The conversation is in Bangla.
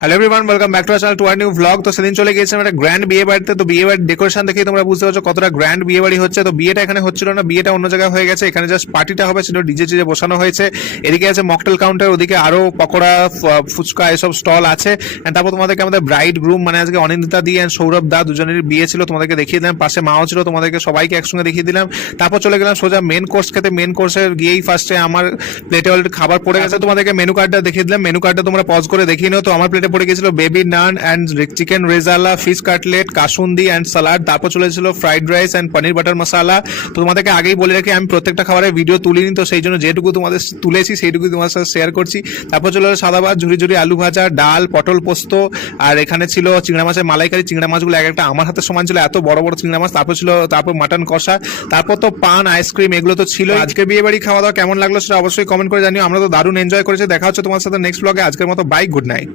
Hello everyone, welcome back to our channel to our new vlog. তো সেদিন চলে গিয়েছিলাম একটা গ্র্যান্ড বিয়ে বাড়িতে। তো বিয়ে বাড়ির ডেকোরেশন দেখেই তোমরা বুঝতে পারছো কতটা গ্র্যান্ড বিয়ে বাড়ি হচ্ছে। তো বিয়েটা এখানে হচ্ছিল না, বিয়েটা অন্য জায়গায় হয়ে গেছে। এখানে জাস্ট পার্টিটা হবে, সেটা ডিজে টিজে বসানো হয়েছে। এদিকে আছে মকটেল কাউন্টার, ওদিকে আরো পকোড়া ফুচকা এসব স্টল আছে। And তারপর তোমাদেরকে আমাদের ব্রাইড গ্রুম মানে আজকে অনিন্দিতা দি এন্ড সৌরভ দা দুজনের বিয়ে ছিল, তোমাদেরকে দেখিয়ে দিলাম। পাশে মাও ছিল, তোমাদেরকে সবাইকে একসঙ্গে দেখিয়ে দিলাম। তারপর চলে গেলাম সোজা মেন কোর্স খেতে। মেন কোর্সে গিয়েই ফার্স্টে আমার প্লেটে অলরেডি খাবার পড়ে গেছে। তোমাদেরকে মেনু কার্ডটা দেখিয়ে দিলাম। মেনু কার্ডটা তোমরা পজ করে দেখিয়ে নিও। তো আমার প্লেটে পড়ে গেছিল baby naan and chicken rezala, fish cutlet, kasundi and salad. তারপর চলেছিল fried rice and paneer butter masala. তো তোমাদেরকে আগেই বলে রাখি আমি প্রত্যেকটা খাবারের ভিডিও তুলিনি, তো সেই জন্য যেটুকু তোমাদের তুলেছি সেইটুকু তোমার সাথে শেয়ার করছি। তারপর চলে গেলো সাদা ভাত, ঝুরি ঝুরি আলু ভাজা, ডাল, পটল পোস্ত, আর এখানে ছিল চিংড়া মাছের মালাইকারি। চিংড়া মাছগুলো এক একটা আমার হাতের সমান ছিল, এত বড় বড় চিংড়া মাছ। তারপর মাটন কষা, তারপর তো পান, আইসক্রিম, এগুলো তো ছিল। আজকে বিয়ে বাড়ি খাওয়া দাওয়া কেমন লাগলো সেটা অবশ্যই কমেন্ট করে জানিও। আমরা তো দারুণ এনজয় করেছি। দেখা হচ্ছে তোমার সাথে নেক্সট ব্লগে। আজকের মতো বাই, গুড নাইট।